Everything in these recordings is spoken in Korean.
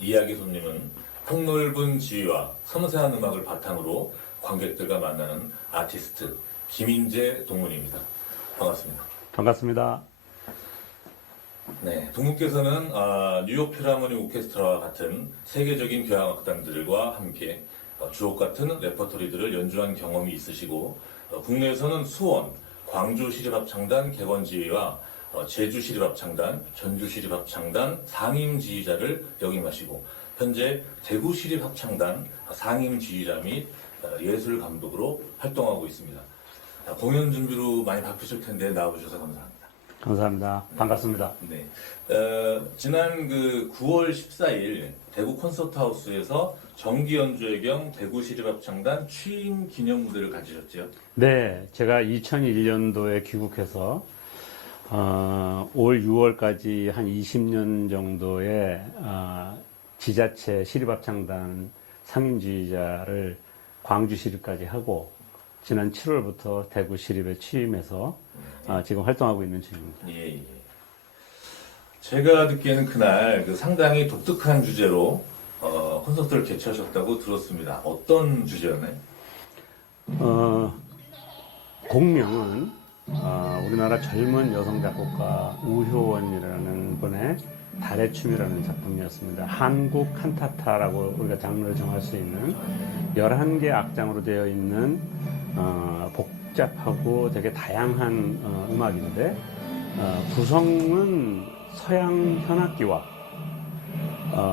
이야기 손님은 폭넓은 지위와 섬세한 음악을 바탕으로 관객들과 만나는 아티스트 김인재 동문입니다. 반갑습니다. 반갑습니다. 네, 동문께서는 뉴욕 필하모니 오케스트라와 같은 세계적인 교향악단들과 함께 주옥 같은 레퍼토리들을 연주한 경험이 있으시고 국내에서는 수원, 광주 시립합창단 객원지휘와 제주 시립합창단, 전주 시립합창단 상임지휘자를 역임하시고 현재 대구 시립합창단 상임지휘자 및 예술감독으로 활동하고 있습니다. 공연 준비로 많이 바쁘실 텐데 나와주셔서 감사합니다. 감사합니다. 반갑습니다. 네. 지난 9월 14일 대구 콘서트하우스에서 정기 연주회 겸 대구 시립합창단 취임 기념 무대를 가지셨죠? 네, 제가 2001년도에 귀국해서 올 6월까지 한 20년 정도의 지자체 시립합창단 상임지휘자를 광주시립까지 하고 지난 7월부터 대구시립에 취임해서 지금 활동하고 있는 중입니다. 예. 제가 듣기에는 그날 상당히 독특한 주제로 콘서트를 개최하셨다고 들었습니다. 어떤 주제였나요? 곡명은 우리나라 젊은 여성 작곡가 우효원이라는 분의 달의 춤이라는 작품이었습니다. 한국 칸타타라고 우리가 장르를 정할 수 있는 11개 악장으로 되어 있는 복잡하고 되게 다양한 음악인데 구성은 서양 현악기와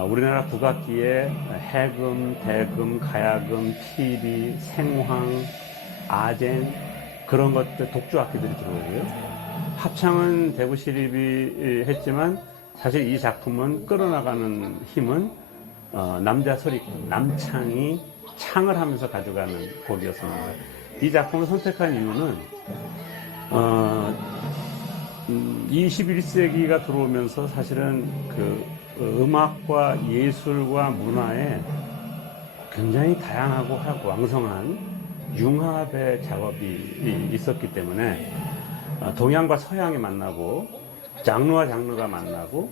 우리나라 국악기의 해금, 대금, 가야금, 피리, 생황, 아젠 그런 것들 독주악기들이 들어오고요. 합창은 대구시립이 했지만 사실 이 작품은 끌어나가는 힘은 남자 소리꾼, 남창이 창을 하면서 가져가는 곡이었습니다. 이 작품을 선택한 이유는 21세기가 들어오면서 사실은 음악과 예술과 문화에 굉장히 다양하고 왕성한 융합의 작업이 있었기 때문에 동양과 서양이 만나고 장르와 장르가 만나고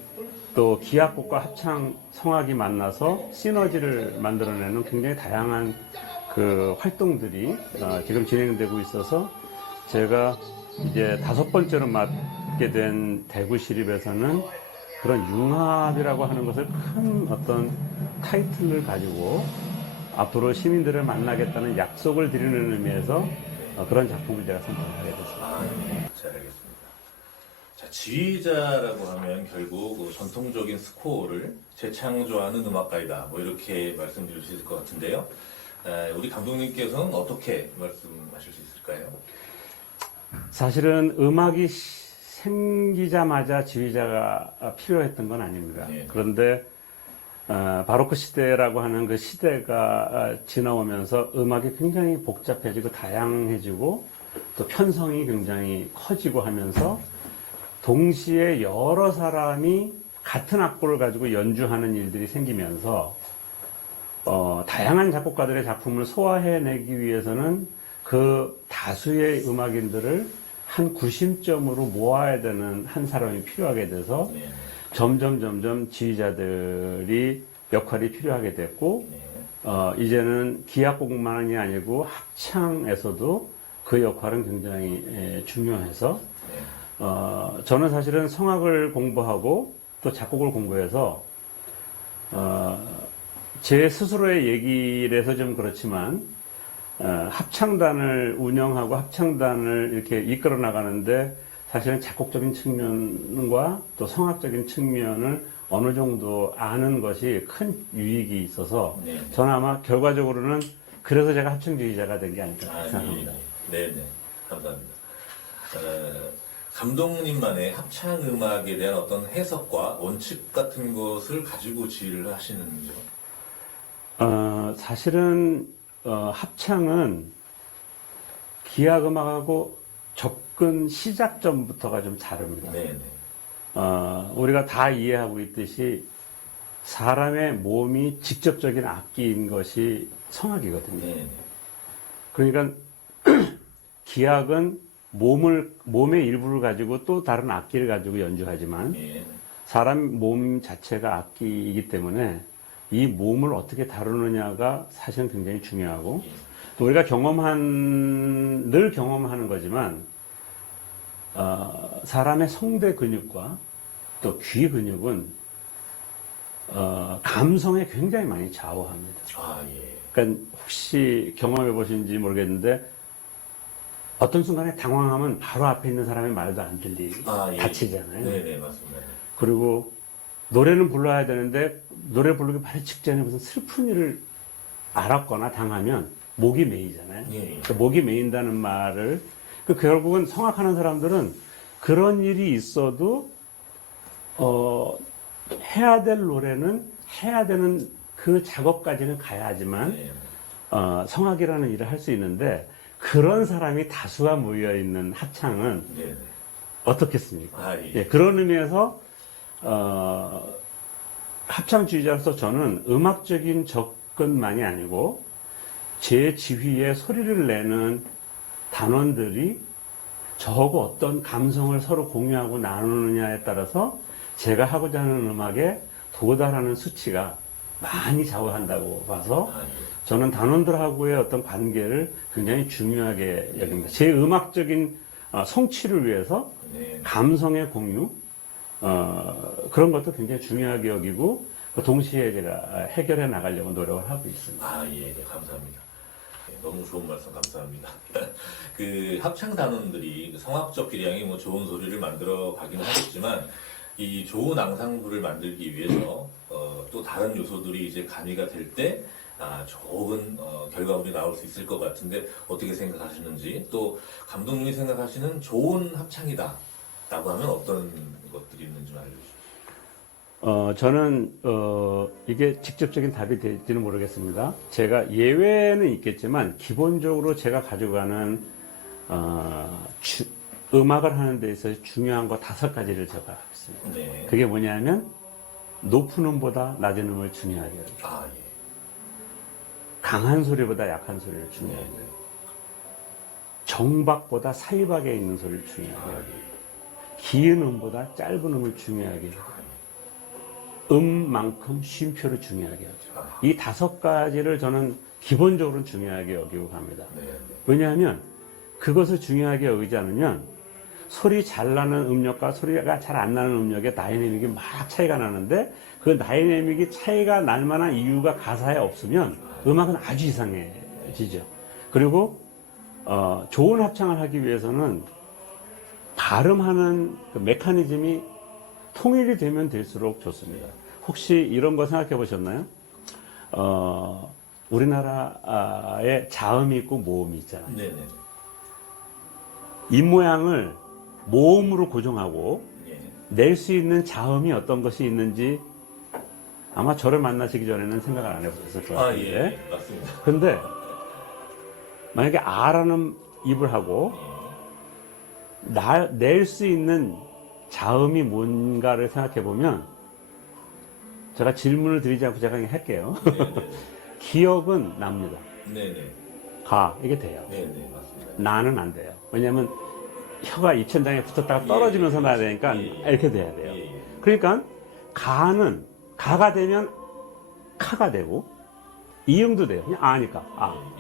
또 기악곡과 합창, 성악이 만나서 시너지를 만들어내는 굉장히 다양한 활동들이 지금 진행되고 있어서 제가 이제 5번째로 맡게 된 대구시립에서는 그런 융합이라고 하는 것을 큰 어떤 타이틀을 가지고 앞으로 시민들을 만나겠다는 약속을 드리는 의미에서 그런 작품을 제가 선택하게 됐습니다. 잘 알겠습니다. 자, 지휘자라고 하면 결국 전통적인 스코어를 재창조하는 음악가이다. 이렇게 말씀드릴 수 있을 것 같은데요. 우리 감독님께서는 어떻게 말씀하실 수 있을까요? 사실은 음악이 생기자마자 지휘자가 필요했던 건 아닙니다. 네. 그런데 바로크 시대라고 하는 그 시대가 지나오면서 음악이 굉장히 복잡해지고 다양해지고 또 편성이 굉장히 커지고 하면서 동시에 여러 사람이 같은 악보를 가지고 연주하는 일들이 생기면서 다양한 작곡가들의 작품을 소화해내기 위해서는 그 다수의 음악인들을 한 구심점으로 모아야 되는 한 사람이 필요하게 돼서 점점 지휘자들이 역할이 필요하게 됐고 이제는 기악곡만이 아니고 합창에서도 그 역할은 굉장히 중요해서 저는 사실은 성악을 공부하고 또 작곡을 공부해서 제 스스로의 얘기를 해서 좀 그렇지만 합창단을 운영하고 합창단을 이렇게 이끌어 나가는데 사실은 작곡적인 측면과 또 성악적인 측면을 어느 정도 아는 것이 큰 유익이 있어서 저는 아마 결과적으로는 그래서 제가 합창주의자가 된 게 아닐까 생각합니다. 네네, 감사합니다. 감독님만의 합창 음악에 대한 어떤 해석과 원칙 같은 것을 가지고 지휘를 하시는지요? 사실은 합창은 기악음악하고 접근 시작점부터가 좀 다릅니다. 네네. 우리가 다 이해하고 있듯이 사람의 몸이 직접적인 악기인 것이 성악이거든요. 네네. 그러니까 기악은 몸의 일부를 가지고 또 다른 악기를 가지고 연주하지만 사람 몸 자체가 악기이기 때문에 이 몸을 어떻게 다루느냐가 사실은 굉장히 중요하고, 예. 또 우리가 늘 경험하는 거지만, 사람의 성대 근육과 또 귀 근육은 감성에 굉장히 많이 좌우합니다. 아, 예. 그러니까 혹시 경험해 보신지 모르겠는데 어떤 순간에 당황하면 바로 앞에 있는 사람의 말도 안 들리고 예. 다치잖아요. 네네, 맞습니다. 그리고 노래는 불러야 되는데 노래 부르기 바로 직전에 무슨 슬픈 일을 알았거나 당하면 목이 메이잖아요. 예. 그러니까 목이 메인다는 말을 결국은 성악하는 사람들은 그런 일이 있어도 해야 될 노래는 해야 되는 그 작업까지는 가야 하지만 네. 성악이라는 일을 할 수 있는데 그런 사람이 다수가 모여 있는 합창은 네네. 어떻겠습니까? 아, 예. 예, 그런 의미에서 합창주의자로서 저는 음악적인 접근만이 아니고 제 지휘에 소리를 내는 단원들이 저하고 어떤 감성을 서로 공유하고 나누느냐에 따라서 제가 하고자 하는 음악에 도달하는 수치가 많이 좌우한다고 봐서 아, 예. 저는 단원들하고의 어떤 관계를 굉장히 중요하게 여깁니다. 제 음악적인 성취를 위해서 네. 감성의 공유, 그런 것도 굉장히 중요하게 여기고 동시에 제가 해결해 나가려고 노력을 하고 있습니다. 아, 예, 네, 감사합니다. 예, 너무 좋은 말씀 감사합니다. 그 합창 단원들이 성악적 기량이 뭐 좋은 소리를 만들어 가기는 하겠지만 이 좋은 앙상블을 만들기 위해서 또 다른 요소들이 이제 가미가 될 때 좋은 결과물이 나올 수 있을 것 같은데 어떻게 생각하시는지 또 감독님이 생각하시는 좋은 합창이다 라고 하면 어떤 것들이 있는지 알려주시죠. 저는 이게 직접적인 답이 될지는 모르겠습니다. 제가 예외는 있겠지만 기본적으로 제가 가져가는 음악을 하는 데 있어서 중요한 거 5가지를 제가 하겠습니다. 네. 그게 뭐냐면 높은 음보다 낮은 음을 중요하게 해요. 아, 예. 강한 소리보다 약한 소리를 중요하게 해요. 정박보다 사이박에 있는 소리를 중요하게 해요. 긴 음보다 짧은 음을 중요하게 해요. 음만큼 쉼표를 중요하게 하죠. 이 5가지를 저는 기본적으로 중요하게 여기고 갑니다. 네. 왜냐하면 그것을 중요하게 여기지 않으면 소리 잘 나는 음역과 소리가 잘 안 나는 음역의 다이내믹이 막 차이가 나는데 그 다이내믹이 차이가 날 만한 이유가 가사에 없으면 음악은 아주 이상해지죠. 그리고 좋은 합창을 하기 위해서는 발음하는 그 메커니즘이 통일이 되면 될수록 좋습니다. 혹시 이런 거 생각해 보셨나요? 우리나라에 자음이 있고 모음이 있잖아요. 네네. 입 모양을 모음으로 고정하고 예. 낼 수 있는 자음이 어떤 것이 있는지 아마 저를 만나시기 전에는 생각을 안 해보셨을 것 아, 같은데. 예. 맞습니다. 근데 만약에 아라는 입을 하고 낼 수 있는 자음이 뭔가를 생각해 보면 제가 질문을 드리지 않고 제가 그냥 할게요. 기억은 납니다. 네네. 가 이게 돼요. 네네. 맞습니다. 나는 안 돼요. 왜냐하면 혀가 입천장에 붙었다가 떨어지면서 나야 되니까 이렇게 돼야 돼요. 그러니까 가가 되면 카가 되고 이응도 돼요. 그냥 아니까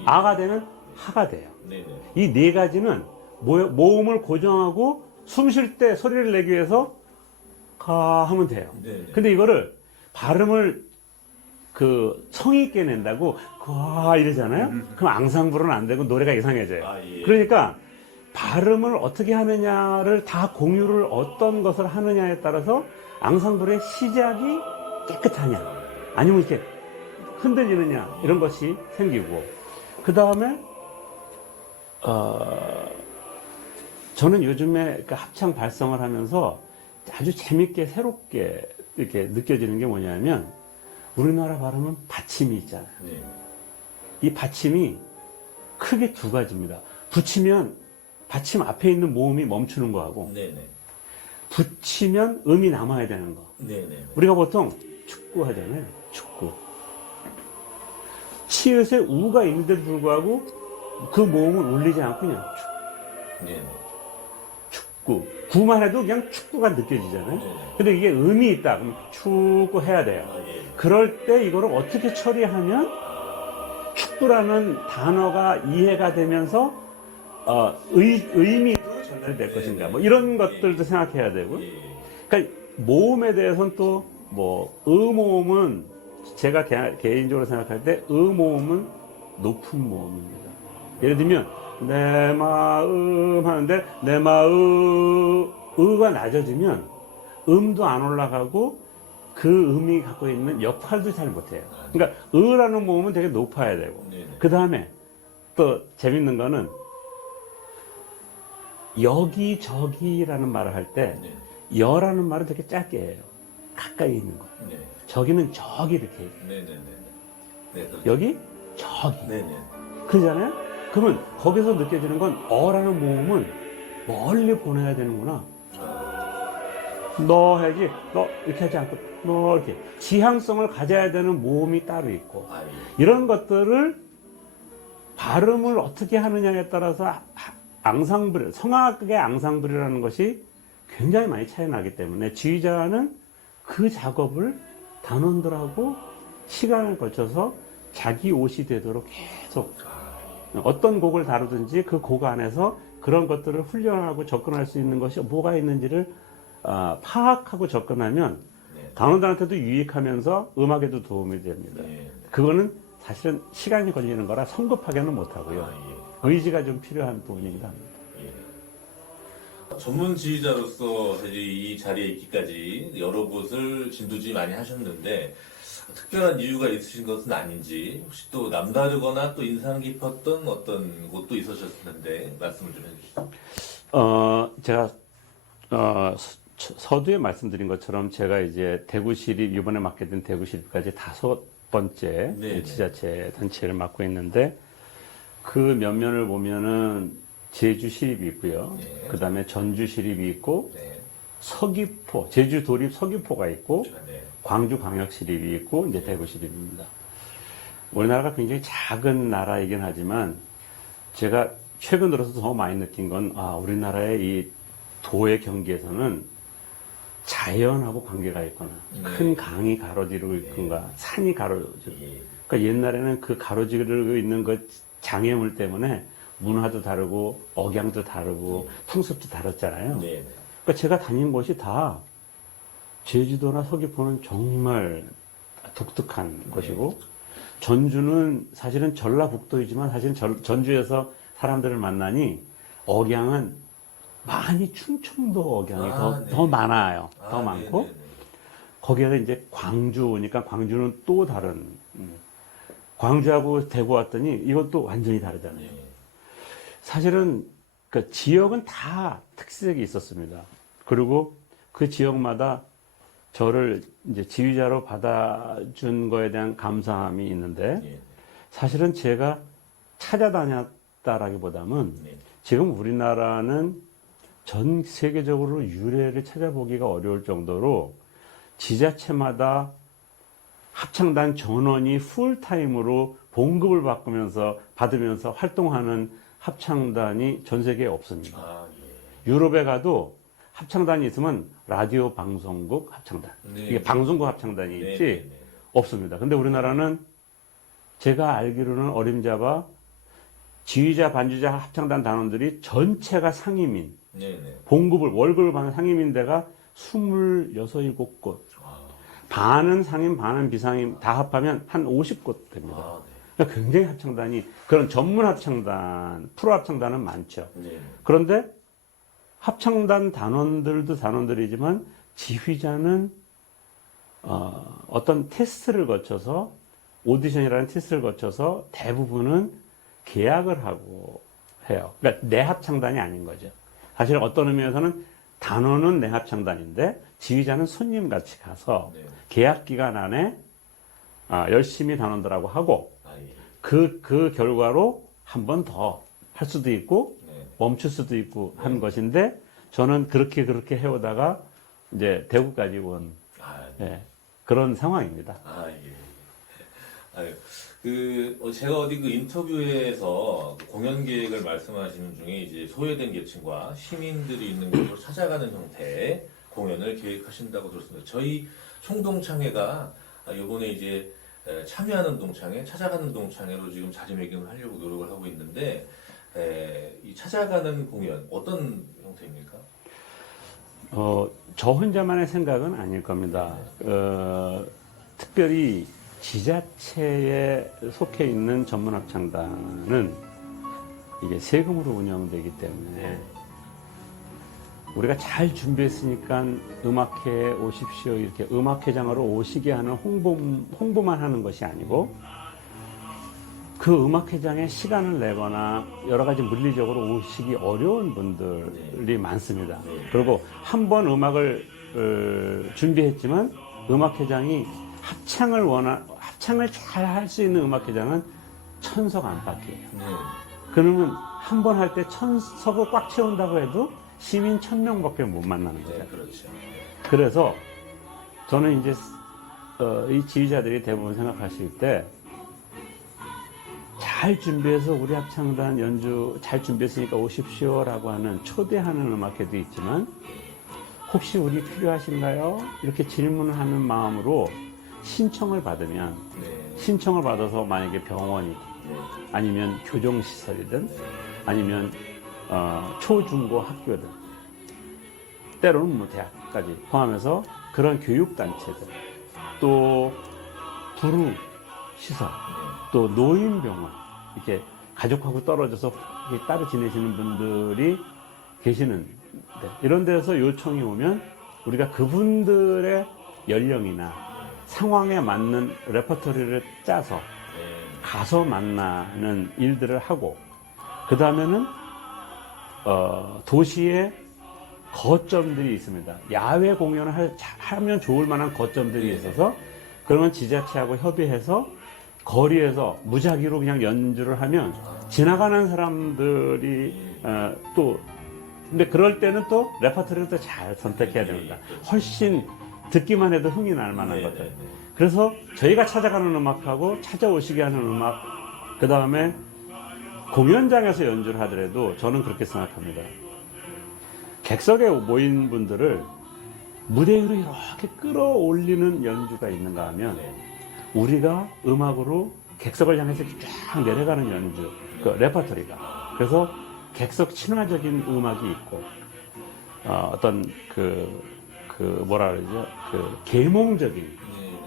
아가 되면 하가 돼요. 네네. 이 4가지는 모음을 고정하고 숨 쉴 때 소리를 내기 위해서 가 하면 돼요. 네네. 근데 이거를 발음을 성의 있게 낸다고 가 이러잖아요. 그럼 앙상블은 안 되고 노래가 이상해져요. 아, 예. 그러니까 발음을 어떻게 하느냐를 다 공유를 어떤 것을 하느냐에 따라서 앙상블의 시작이 깨끗하냐 아니면 이렇게 흔들리느냐 이런 것이 생기고 그 다음에 저는 요즘에 합창 발성을 하면서 아주 재밌게 새롭게 이렇게 느껴지는 게 뭐냐면 우리나라 발음은 받침이 있잖아요. 네. 이 받침이 크게 2가지입니다. 붙이면 받침 앞에 있는 모음이 멈추는 거하고 네네. 붙이면 음이 남아야 되는 거. 네네. 우리가 보통 축구 하잖아요. 축구. 치읓에 우가 있는데도 불구하고 그 모음을 울리지 않고 그냥 네네. 축구. 구만 해도 그냥 축구가 느껴지잖아요. 네. 근데 이게 의미 있다. 그럼 축구 해야 돼요. 아, 예. 그럴 때 이거를 어떻게 처리하면 축구라는 단어가 이해가 되면서 의미도 전달될 것인가. 뭐 이런 것들도 생각해야 되고. 예. 그러니까 모음에 대해서는 또 뭐 의모음은 제가 개인적으로 생각할 때 의모음은 높은 모음입니다. 예를 들면 내 마음 하는데 내 마음 의가 낮아지면 음도 안 올라가고 그 음이 갖고 있는 역할도 잘 못해요. 그러니까 의라는 모음은 되게 높아야 되고 그 다음에 또 재밌는 거는 여기저기라는 말을 할 때 여라는 말은 되게 짧게 해요. 가까이 있는 거. 네. 저기는 저기 이렇게 해요. 네네네. 네. 여기 저기. 네네. 그러잖아요? 그러면 거기서 느껴지는 건 어라는 모음은 멀리 보내야 되는구나. 너 해야지. 너 이렇게 하지 않고 너 이렇게 지향성을 가져야 되는 모음이 따로 있고 아, 예. 이런 것들을 발음을 어떻게 하느냐에 따라서 앙상블, 성악의 앙상블이라는 것이 굉장히 많이 차이 나기 때문에 지휘자는 그 작업을 단원들하고 시간을 거쳐서 자기 옷이 되도록 계속 어떤 곡을 다루든지 그 곡 안에서 그런 것들을 훈련하고 접근할 수 있는 것이 뭐가 있는지를 파악하고 접근하면 단원들한테도 유익하면서 음악에도 도움이 됩니다. 그거는 사실은 시간이 걸리는 거라 성급하게는 못하고요. 의지가 좀 필요한 부분이기도 합니다. 전문 지휘자로서 사실 이 자리에 있기까지 여러 곳을 진두지 많이 하셨는데 특별한 이유가 있으신 것은 아닌지 혹시 또 남다르거나 또 인상 깊었던 어떤 곳도 있으셨는데 말씀을 좀 해주시죠. 제가 서두에 말씀드린 것처럼 제가 이제 대구시립 이번에 맡게 된 대구시립까지 5번째 네네. 지자체 단체를 맡고 있는데 그 면면을 보면은 제주시립이 있고요. 네. 그 다음에 전주시립이 있고 네. 서귀포, 제주 도립 서귀포가 있고 네. 광주광역시립이 있고 이제 대구시립입니다. 우리나라가 굉장히 작은 나라이긴 하지만 제가 최근 들어서 더 많이 느낀 건 우리나라의 이 도의 경계에서는 자연하고 관계가 있거나 큰 강이 가로지르고 있던가 산이 가로지르고 그러니까 옛날에는 그 가로지르고 있는 그 장애물 때문에 문화도 다르고 억양도 다르고 풍습도 다르잖아요. 네. 그러니까 제가 다닌 곳이 다 제주도나 서귀포는 정말 독특한 곳이고 전주는 사실은 전라북도이지만 사실은 전주에서 사람들을 만나니 억양은 많이 충청도 억양이 더 많아요. 더 많고 거기에서 이제 광주 오니까 광주는 또 다른 광주하고 대구 왔더니 이것도 완전히 다르잖아요. 사실은 그 지역은 다 특색이 있었습니다. 그리고 그 지역마다 저를 이제 지휘자로 받아준 거에 대한 감사함이 있는데 사실은 제가 찾아다녔다라기보다는 지금 우리나라는 전 세계적으로 유래를 찾아보기가 어려울 정도로 지자체마다 합창단 전원이 풀타임으로 봉급을 받으면서 활동하는 합창단이 전 세계에 없습니다. 유럽에 가도 합창단이 있으면 라디오 방송국 합창단, 이게 방송국 합창단이 있지 없습니다. 근데 우리나라는 제가 알기로는 어림잡아 지휘자, 반주자, 합창단 단원들이 전체가 상임인, 월급을 받는 상임인 데가 26, 7곳. 반은 상임, 반은 비상임 다 합하면 한 50곳 됩니다. 그러니까 굉장히 합창단이, 그런 전문 합창단, 프로 합창단은 많죠. 그런데 합창단 단원들도 단원들이지만 지휘자는 어떤 테스트를 거쳐서 오디션이라는 테스트를 거쳐서 대부분은 계약을 하고 해요. 그러니까 내 합창단이 아닌 거죠. 사실 어떤 의미에서는 단원은 내 합창단인데 지휘자는 손님같이 가서 계약 기간 안에 열심히 단원들하고 하고 그 결과로 한 번 더 할 수도 있고 멈출 수도 있고 한 것인데 저는 그렇게 해오다가 이제 대구까지 온 그런 상황입니다. 제가 어디 그 인터뷰에서 그 공연 계획을 말씀하시는 중에 이제 소외된 계층과 시민들이 있는 곳으로 찾아가는 형태의 공연을 계획하신다고 들었습니다. 저희 총동창회가 이번에 이제 참여하는 동창회, 찾아가는 동창회로 지금 자리매김을 하려고 노력을 하고 있는데, 이 찾아가는 공연 어떤 형태입니까? 저 혼자만의 생각은 아닐 겁니다. 특별히 지자체에 속해 있는 전문합창단은 이게 세금으로 운영되기 때문에 우리가 잘 준비했으니까 음악회에 오십시오 이렇게 음악회장으로 오시게 하는 홍보만 하는 것이 아니고 그 음악회장에 시간을 내거나 여러 가지 물리적으로 오시기 어려운 분들이 많습니다. 그리고 한 번 음악을 준비했지만 음악회장이 합창을 잘 할 수 있는 음악회장은 천석 안팎이에요. 그러면 한 번 할 때 천석을 꽉 채운다고 해도 시민 1000명밖에 못 만나는 거죠. 네, 그렇죠. 그래서 저는 이제 이 지휘자들이 대부분 생각하실 때 잘 준비해서 우리 합창단 연주 잘 준비했으니까 오십시오라고 하는 초대하는 음악회도 있지만 혹시 우리 필요하신가요? 이렇게 질문을 하는 마음으로 신청을 받으면 신청을 받아서 만약에 병원이 아니면 교정시설이든 아니면 초중고 학교든 때로는 뭐 대학까지 포함해서 그런 교육단체들 또 불우시설 또 노인병원 이렇게 가족하고 떨어져서 따로 지내시는 분들이 계시는 이런 데서 요청이 오면 우리가 그분들의 연령이나 상황에 맞는 레퍼토리를 짜서 가서 만나는 일들을 하고 그 다음에는 도시에 거점들이 있습니다. 야외 공연을 하면 좋을 만한 거점들이 있어서 그러면 지자체하고 협의해서 거리에서 무작위로 그냥 연주를 하면 지나가는 사람들이 또 근데 그럴 때는 또 레퍼토리를 또 잘 선택해야 됩니다. 훨씬 듣기만 해도 흥이 날 만한 것들. 그래서 저희가 찾아가는 음악하고 찾아오시게 하는 음악 그 다음에 공연장에서 연주를 하더라도 저는 그렇게 생각합니다. 객석에 모인 분들을 무대 위로 이렇게 끌어올리는 연주가 있는가 하면 우리가 음악으로 객석을 향해서 쫙 내려가는 연주, 그 레퍼토리가. 그래서 객석 친화적인 음악이 있고, 어떤 뭐라 그러죠? 계몽적인,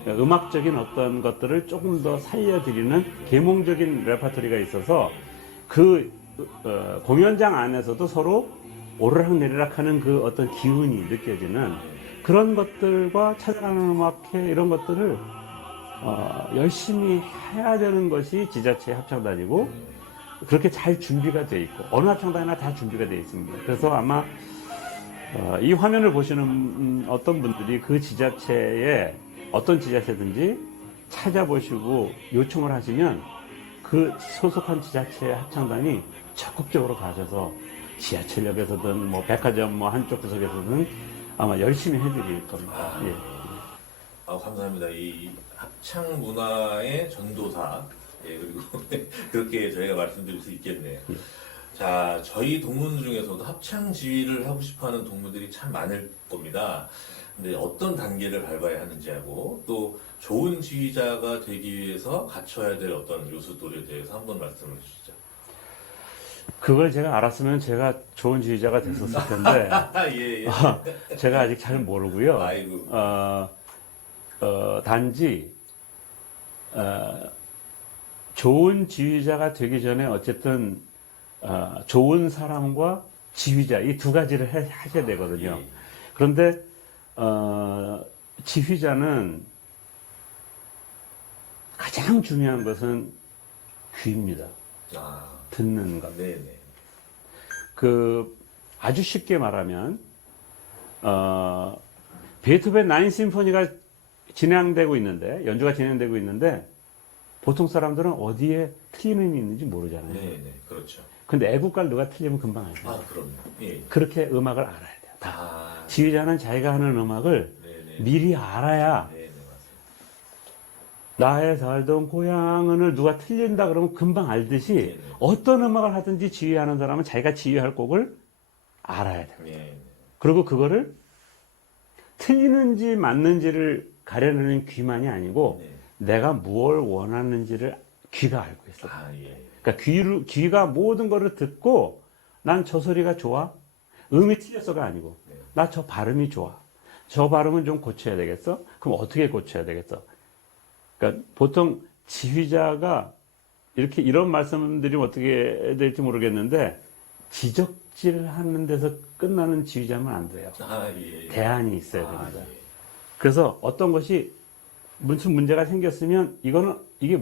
음악적인 어떤 것들을 조금 더 살려드리는 계몽적인 레퍼토리가 있어서 공연장 안에서도 서로 오르락내리락 하는 그 어떤 기운이 느껴지는 그런 것들과 찾아가는 음악회 이런 것들을 열심히 해야 되는 것이 지자체 합창단이고 그렇게 잘 준비가 돼 있고 어느 합창단이나 다 준비가 돼 있습니다. 그래서 아마 이 화면을 보시는 어떤 분들이 그 지자체에 어떤 지자체든지 찾아보시고 요청을 하시면 그 소속한 지자체 합창단이 적극적으로 가셔서 지하철역에서든 뭐 백화점 뭐 한쪽 구석에서든 아마 열심히 해드릴 겁니다. 예. 감사합니다. 이 합창 문화의 전도사, 그리고 그렇게 저희가 말씀드릴 수 있겠네요. 자, 저희 동문 중에서도 합창 지휘를 하고 싶어하는 동무들이 참 많을 겁니다. 근데 어떤 단계를 밟아야 하는지하고 또 좋은 지휘자가 되기 위해서 갖춰야 될 어떤 요소들에 대해서 한번 말씀해 주시죠. 그걸 제가 알았으면 제가 좋은 지휘자가 됐었을 텐데 예. 제가 아직 잘 모르고요. 아이고. 단지 좋은 지휘자가 되기 전에 어쨌든 좋은 사람과 지휘자 이 두 가지를 하셔야 되거든요. 그런데 지휘자는 가장 중요한 것은 귀입니다. 듣는 것. 네네. 아주 쉽게 말하면 베토벤 9 심포니가 진행되고 있는데 연주가 진행되고 있는데 보통 사람들은 어디에 틀림이 있는지 모르잖아요. 네네, 그렇죠. 근데 애국가를 누가 틀리면 금방 알죠. 그럼요. 예. 그렇게 음악을 알아야 돼요. 지휘자는 자기가 하는 음악을 네네. 미리 알아야 네네, 나의 살던 고향을 누가 틀린다 그러면 금방 알듯이 네네. 어떤 음악을 하든지 지휘하는 사람은 자기가 지휘할 곡을 알아야 돼요. 네. 그리고 그거를 틀리는지 맞는지를 가려내는 귀만이 아니고 네. 내가 무엇을 원하는지를 귀가 알고 있어. 아, 예. 그러니까 귀가 모든 거를 듣고 난 저 소리가 좋아. 음이 틀렸어가 아니고 네. 나 저 발음이 좋아. 저 발음은 좀 고쳐야 되겠어? 그럼 어떻게 고쳐야 되겠어? 그러니까 보통 지휘자가 이렇게 이런 말씀드리면 어떻게 될지 모르겠는데 지적질을 하는 데서 끝나는 지휘자면 안 돼요. 아, 예. 대안이 있어야 아, 됩니다. 예. 그래서 어떤 것이 무슨 문제가 생겼으면 이게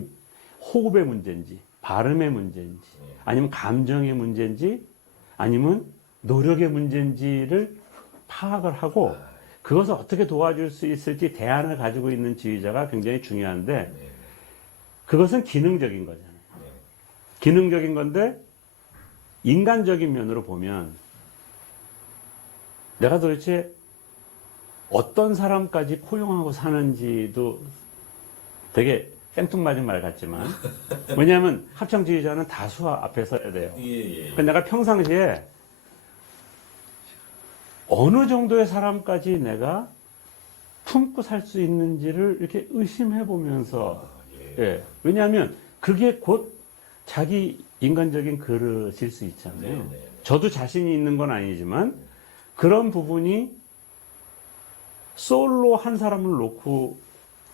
호흡의 문제인지 발음의 문제인지 아니면 감정의 문제인지 아니면 노력의 문제인지를 파악을 하고 그것을 어떻게 도와줄 수 있을지 대안을 가지고 있는 지휘자가 굉장히 중요한데 네. 그것은 기능적인 거잖아요. 네. 기능적인 건데 인간적인 면으로 보면 내가 도대체 어떤 사람까지 포용하고 사는지도 되게 생뚱맞은 말 같지만 왜냐하면 합창지휘자는 다수 앞에 서야 돼요. 예, 예. 그러니까 내가 평상시에 어느 정도의 사람까지 내가 품고 살 수 있는지를 이렇게 의심해 보면서 예. 예. 왜냐하면 그게 곧 자기 인간적인 그릇일 수 있잖아요. 네, 네. 저도 자신이 있는 건 아니지만 그런 부분이 솔로 한 사람을 놓고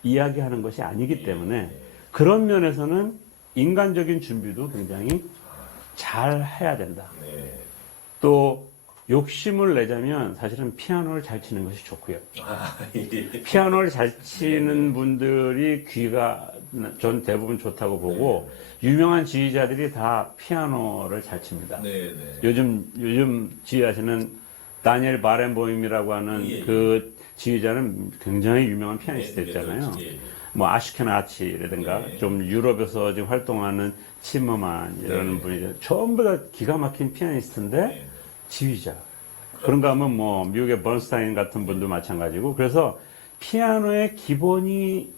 이야기하는 것이 아니기 때문에 그런 면에서는 인간적인 준비도 굉장히 잘 해야 된다. 네. 또 욕심을 내자면 사실은 피아노를 잘 치는 것이 좋고요. 아, 예. 피아노를 잘 치는 분들이 귀가 전 대부분 좋다고 보고 유명한 지휘자들이 다 피아노를 잘 칩니다. 네, 네. 요즘 지휘하시는 다니엘 바렌보임이라고 하는 예, 예. 그 지휘자는 굉장히 유명한 피아니스트 예, 있잖아요. 예, 예. 뭐 아시케나치라든가 예. 좀 유럽에서 지금 활동하는 치머만이라는 네. 분이 전부 다 기가 막힌 피아니스트인데 네. 지휘자. 그런가 하면 뭐 미국의 번스타인 같은 분도 마찬가지고 그래서 피아노의 기본이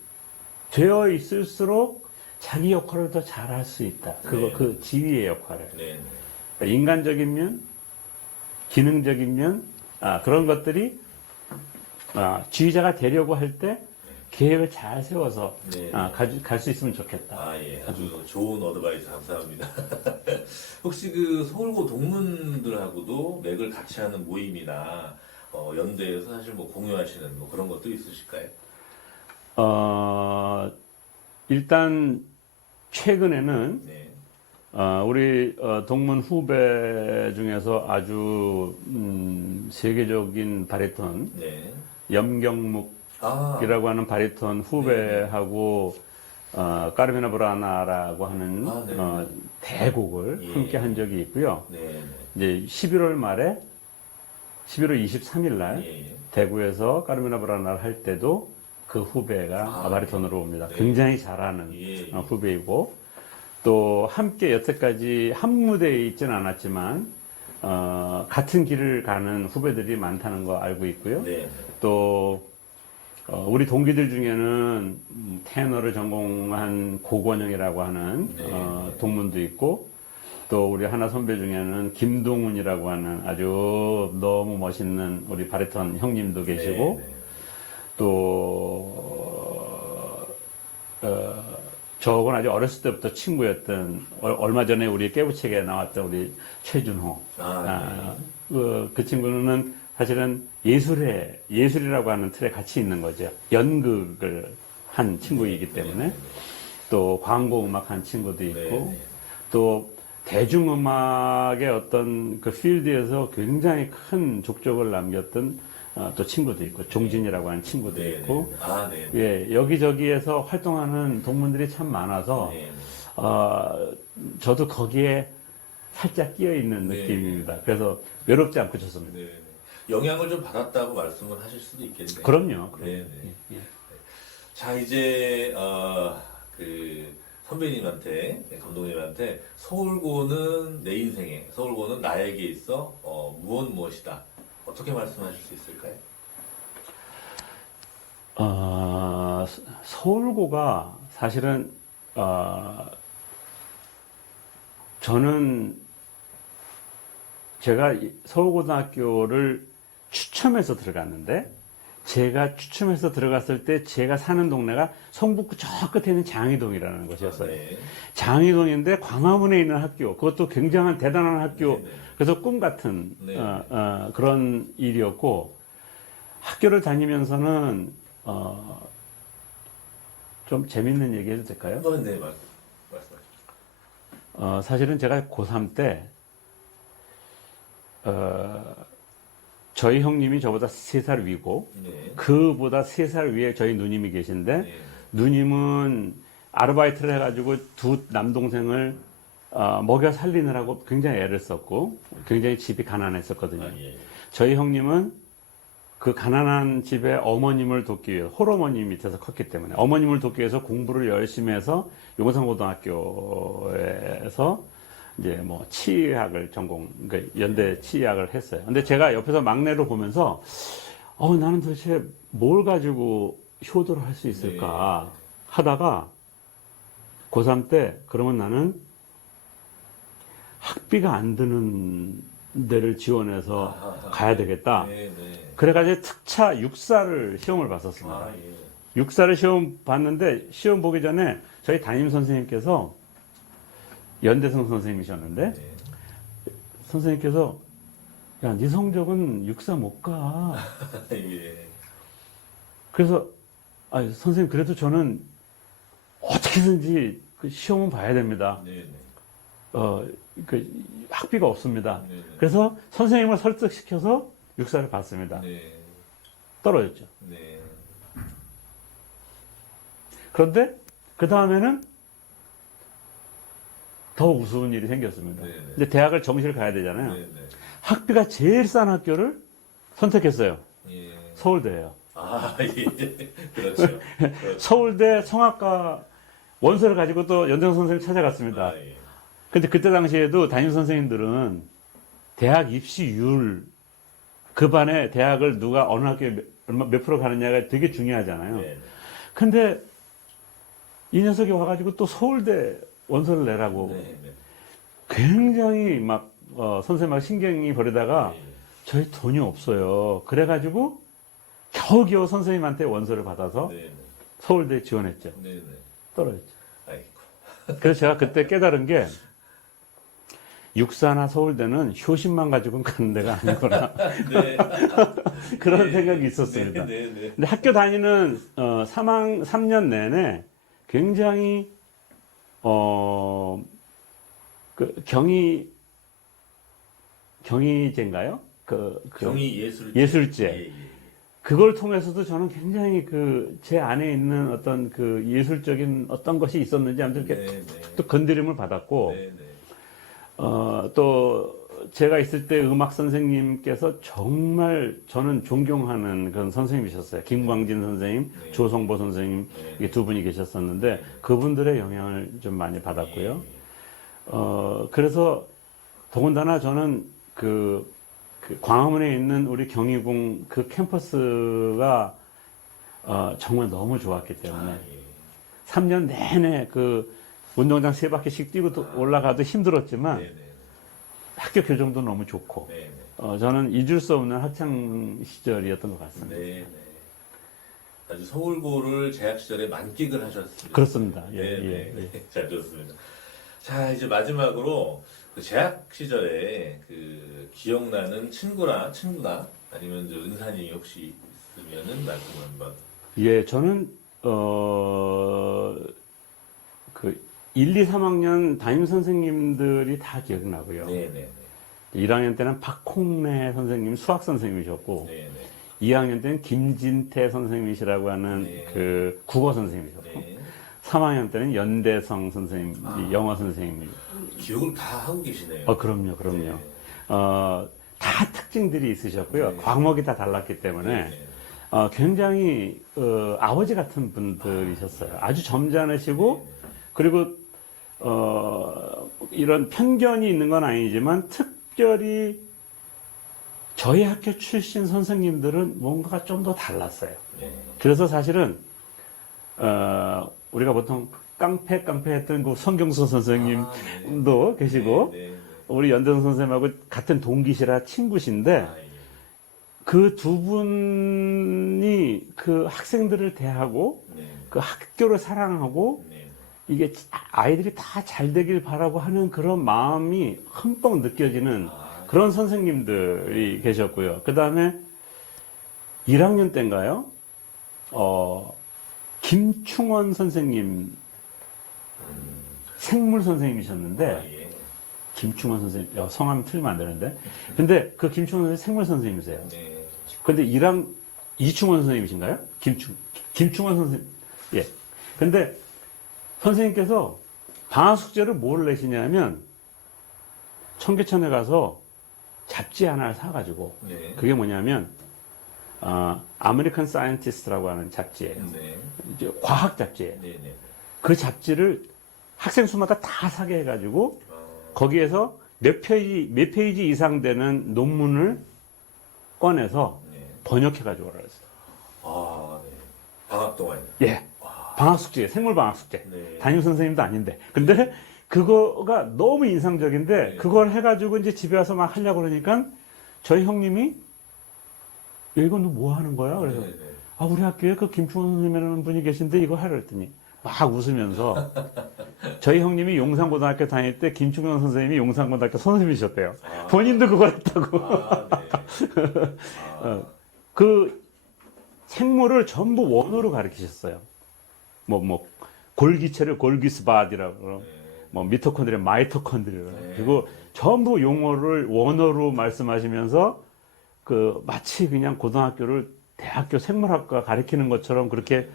되어 있을수록 자기 역할을 더 잘할 수 있다. 네. 그 지휘의 역할을. 네. 그러니까 인간적인 면, 기능적인 면, 그런 것들이 지휘자가 되려고 할 때 계획을 잘 세워서 네. 갈 수 있으면 좋겠다. 아, 예. 아주 좋은 어드바이스 감사합니다. 혹시 그 서울고 동문들하고도 맥을 같이 하는 모임이나 연대에서 사실 뭐 공유하시는 뭐 그런 것도 있으실까요? 일단 최근에는 네. 우리 동문 후배 중에서 아주 세계적인 바리톤 네. 염경묵이라고 아, 하는 바리톤 후배하고 까르메나 브라나라고 하는 네. 대곡을 예. 함께 한 적이 있고요. 네. 이제 11월 말에 11월 23일 날 예. 대구에서 까르메나 브라나를 할 때도 그 후배가 바리톤으로 옵니다. 네. 굉장히 잘하는 예. 후배이고 또 함께 여태까지 한 무대에 있지는 않았지만 같은 길을 가는 후배들이 많다는 거 알고 있고요. 네. 또 우리 동기들 중에는 테너를 전공한 고권영이라고 하는 네. 동문도 있고 또 우리 하나 선배 중에는 김동훈이라고 하는 아주 너무 멋있는 우리 바리톤 형님도 계시고 네. 또 저건 아주 어렸을 때부터 친구였던 얼마 전에 우리 깨부책에 나왔던 우리 최준호 그 친구는 사실은 예술이라고 하는 틀에 같이 있는 거죠. 연극을 한 친구이기 때문에 또 광고 음악 한 친구도 있고 또 대중음악의 어떤 그 필드에서 굉장히 큰 족적을 남겼던 또 친구도 있고 종진이라고 하는 친구도 있고 예, 여기저기에서 활동하는 동문들이 참 많아서 저도 거기에 살짝 끼어 있는 느낌입니다. 그래서 외롭지 않고 좋습니다. 네. 영향을 좀 받았다고 말씀을 하실 수도 있겠네요. 그럼요. 네. 예. 자, 이제 그 선배님한테, 감독님한테 서울고는 내 인생에, 서울고는 나에게 있어 무엇이다. 어떻게 말씀하실 수 있을까요? 서울고가 사실은 저는 제가 서울고등학교를 추첨해서 들어갔는데 제가 추첨해서 들어갔을 때 제가 사는 동네가 성북구 저 끝에 있는 장이동이라는 곳이었어요. 네. 장이동인데 광화문에 있는 학교, 그것도 굉장한 대단한 학교. 네, 네. 그래서 꿈 같은 네. 그런 일이었고 학교를 다니면서는 좀 재밌는 얘기 해도 될까요? 네, 말씀하십시오. 사실은 제가 고3 때 저희 형님이 저보다 3살 위고 네. 그보다 3살 위에 저희 누님이 계신데 네. 누님은 아르바이트를 해가지고 두 남동생을 먹여 살리느라고 굉장히 애를 썼고 굉장히 집이 가난했었거든요. 예. 저희 형님은 그 가난한 집에 어머님을 돕기 위해 홀어머니 밑에서 컸기 때문에 어머님을 돕기 위해서 공부를 열심히 해서 용산고등학교에서 이제 뭐 치의학을 전공, 그러니까 연대 치의학을 했어요. 근데 제가 옆에서 막내를 보면서 나는 도대체 뭘 가지고 효도를 할 수 있을까 하다가 고3 때 그러면 나는 학비가 안 드는 데를 지원해서 가야 되겠다. 네, 네. 그래가지고 특차 육사를 시험을 봤었습니다. 예. 육사를 시험 봤는데 시험 보기 전에 저희 담임 선생님께서 연대성 선생님이셨는데 네. 선생님께서 야, 네 성적은 육사 못 가. 예. 그래서 선생님 그래도 저는 어떻게든지 그 시험은 봐야 됩니다. 네, 네. 그 학비가 없습니다. 네, 네. 그래서 선생님을 설득시켜서 육사를 봤습니다. 네. 떨어졌죠. 네. 그런데 그 다음에는 더 우스운 일이 생겼습니다. 네네. 이제 대학을 정시를 가야 되잖아요. 네, 네. 학비가 제일 싼 학교를 선택했어요. 예. 서울대예요. 예. 그렇죠. 서울대 성악과 원서를 가지고 또 연정 선생님 찾아갔습니다. 예. 근데 그때 당시에도 담임 선생님들은 대학 입시율 그 반에 대학을 누가 어느 학교에 몇 프로 가느냐가 되게 중요하잖아요. 네. 근데 이 녀석이 와가지고 또 서울대 원서를 내라고 네, 네. 굉장히 막 선생님하고 신경이 버리다가 예. 저희 돈이 없어요. 그래가지고 겨우겨우 선생님한테 원서를 받아서 네, 네. 서울대 지원했죠. 네, 네. 떨어졌죠. 아이고. 그래서 제가 그때 깨달은 게 육사나 서울대는 효심만 가지고는 가는 데가 아니구나. 네. 그런 네. 생각이 있었습니다. 네, 네, 네. 근데 학교 다니는 3년 내내 굉장히 그 경희제인가요? 경희 예술제. 예, 예. 그걸 통해서도 저는 굉장히 제 안에 있는 어떤 그 예술적인 어떤 것이 있었는지 아무튼 이렇게 네, 네. 또 건드림을 받았고, 네, 네. 또 제가 있을 때 음악 선생님께서 정말 저는 존경하는 그런 선생님이셨어요. 김광진 선생님, 네. 조성보 선생님, 네. 이게 두 분이 계셨었는데 그분들의 영향을 좀 많이 받았고요. 그래서 더군다나 저는 그 광화문에 있는 우리 경희궁 그 캠퍼스가 정말 너무 좋았기 때문에 3년 내내 그 운동장 3바퀴씩 뛰고 올라가도 힘들었지만 네, 네. 학교 교정도 너무 좋고 네, 네. 저는 잊을 수 없는 학창 시절이었던 것 같습니다. 네, 네. 아주 서울고를 재학 시절에 만끽을 하셨습니다. 그렇습니다. 예, 네, 예, 네. 예. 잘 들었습니다. 자, 이제 마지막으로 그 재학 시절에 그 기억나는 친구나 아니면 저 은사님이 혹시 있으면은 말씀 한번. 예, 저는 그 1, 2, 3학년 담임 선생님들이 다 기억나고요. 네, 네, 1학년 때는 박홍래 선생님 수학 선생님이셨고 네, 네. 2학년 때는 김진태 선생님이시라고 하는 네. 그 국어 선생님이셨고 네. 3학년 때는 연대성 선생님, 영어 선생님이. 기억을 다 하고 계시네요. 그럼요. 네. 다 특징들이 있으셨고요. 네. 과목이 다 달랐기 때문에 네, 네. 굉장히 아버지 같은 분들이셨어요. 아주 점잖으시고 그리고 이런 편견이 있는 건 아니지만 특별히 저희 학교 출신 선생님들은 뭔가가 좀 더 달랐어요. 네. 그래서 사실은 우리가 보통 깡패 했던 그 성경수 선생님도 계시고 네, 네, 네. 우리 연정 선생님하고 같은 동기시라 친구신데 아, 예. 그 두 분이 그 학생들을 대하고 네, 그 학교를 사랑하고 네, 이게 아이들이 다 잘 되길 바라고 하는 그런 마음이 흠뻑 느껴지는 아, 그런 선생님들이 계셨고요. 그 다음에 1학년 때인가요? 김충원 선생님, 생물 선생님이셨는데, 아, 예. 김충원 선생님, 성함이 틀리면 안 되는데. 근데 그 김충원 선생님 생물 선생님이세요. 네. 근데 이충원 선생님이신가요? 김충원 선생님. 예. 근데 선생님께서 방학 숙제를 뭘 내시냐면, 청계천에 가서 잡지 하나를 사가지고, 네. 그게 뭐냐면, 아메리칸 사이언티스트라고 하는 잡지예요. 네. 이제 과학 잡지예요. 네, 네. 그 잡지를 학생 수마다 다 사게 해가지고 거기에서 몇 페이지 이상 되는 논문을 꺼내서 네. 번역해가지고 오라 그랬어요. 아, 네. 방학 동안. 예. 방학 숙제, 생물 방학 숙제. 네. 담임 선생님도 아닌데. 근데 그거가 너무 인상적인데 네. 그걸 해가지고 이제 집에 와서 막 하려고 그러니까 저희 형님이 야, 이건 너 뭐 하는 거야? 그래서 네, 네. 아, 우리 학교에 그 김충원 선생님이라는 분이 계신데 이거 하라 그랬더니 막 웃으면서 저희 형님이 용산고등학교 다닐 때 김충원 선생님이 용산고등학교 선생님이셨대요. 아. 본인도 그거 했다고. 아, 네. 아, 그 생물을 전부 원어로 가르치셨어요. 골기체를 골기스바디라고 그러고, 네. 미토콘드리아 마이토콘드리아 네. 그리고 전부 용어를 원어로 말씀하시면서 그 마치 그냥 고등학교를 대학교 생물학과 가르치는 것처럼 그렇게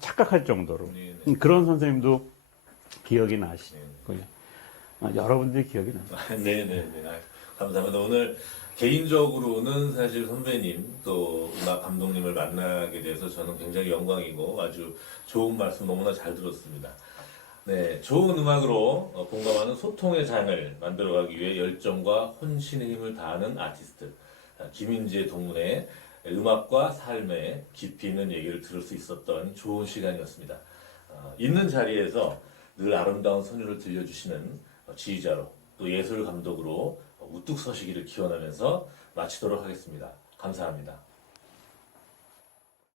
착각할 정도로 네, 네. 그런 선생님도 기억이 나시고요. 네. 여러분들이 기억이 나요. 네, 네, 네. 아유, 감사합니다. 오늘 개인적으로는 사실 선배님 또 음악 감독님을 만나게 돼서 저는 굉장히 영광이고 아주 좋은 말씀 너무나 잘 들었습니다. 네, 좋은 음악으로 공감하는 소통의 장을 만들어가기 위해 열정과 혼신의 힘을 다하는 아티스트 김인재 동문의 음악과 삶의 깊이 있는 얘기를 들을 수 있었던 좋은 시간이었습니다. 있는 자리에서 늘 아름다운 선율을 들려주시는 지휘자로 또 예술 감독으로 우뚝 서시기를 기원하면서 마치도록 하겠습니다. 감사합니다.